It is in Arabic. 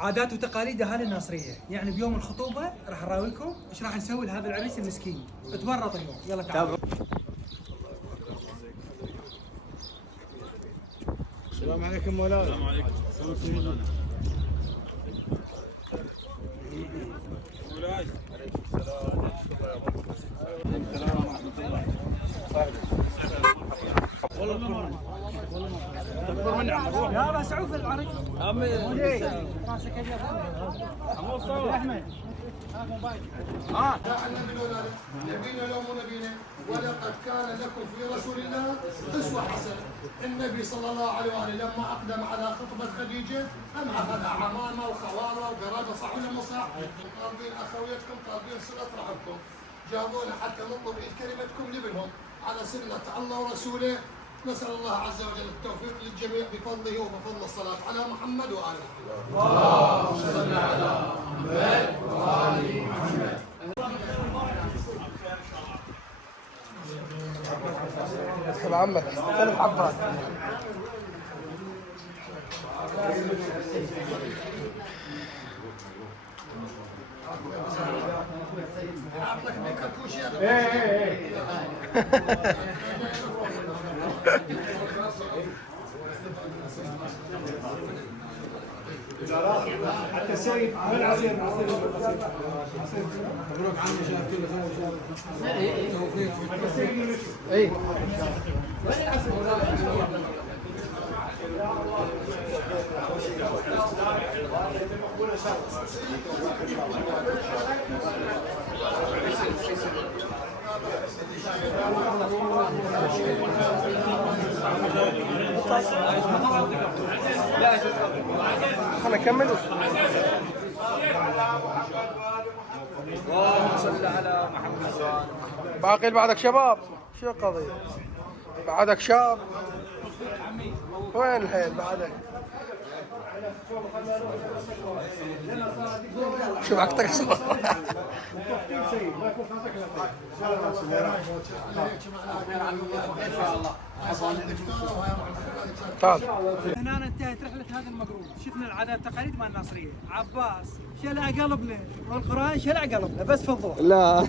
عادات وتقاليد اهالي الناصريه، يعني بيوم الخطوبه راح اراويكم ايش راح نسوي لهذا العريس المسكين. اتورط اليوم، يلا تعالوا. السلام عليكم مولانا. السلام عليكم. مولانا. مولاي. عليكم السلام ورحمة الله. يا بس عوف العريس. عمي راسك ابيض. احمد. نبينا يوم نبينا ولقد كان لكم في رسول الله أسوة حسنة. النبي صلى الله عليه وآله لما أقدم على خطبة خديجة أم أخذ عمامة وخوالة وقرابة، صح ولا مو صح؟ طالبين أخويتكم، طالبين صلة رحمكم، جابونا حتى نطلب عيد كلمتكم لابنهم على سنة الله ورسوله. نسأل الله عز وجل التوفيق للجميع بفضله وبفضل الصلاة على محمد وآل محمد. اللهم صل على محمد وآل محمد. طب عمك ثلاث حبات. حتى السيد وين عصير؟ مبروك عمي، شاف كل توفيق. اي خلنا نكمل. اللهم صل على محمد. باقي بعدك شباب، شو القضية؟ بعدك شاب، وين الحين بعدك؟ شو عقدك صار؟ تعال. هنا انتهت رحله هذا المقرون، شفنا العادات والتقاليد مال الناصريه. عباس شلع قلبنا والقران شلع قلبنا بس في الضوء. لا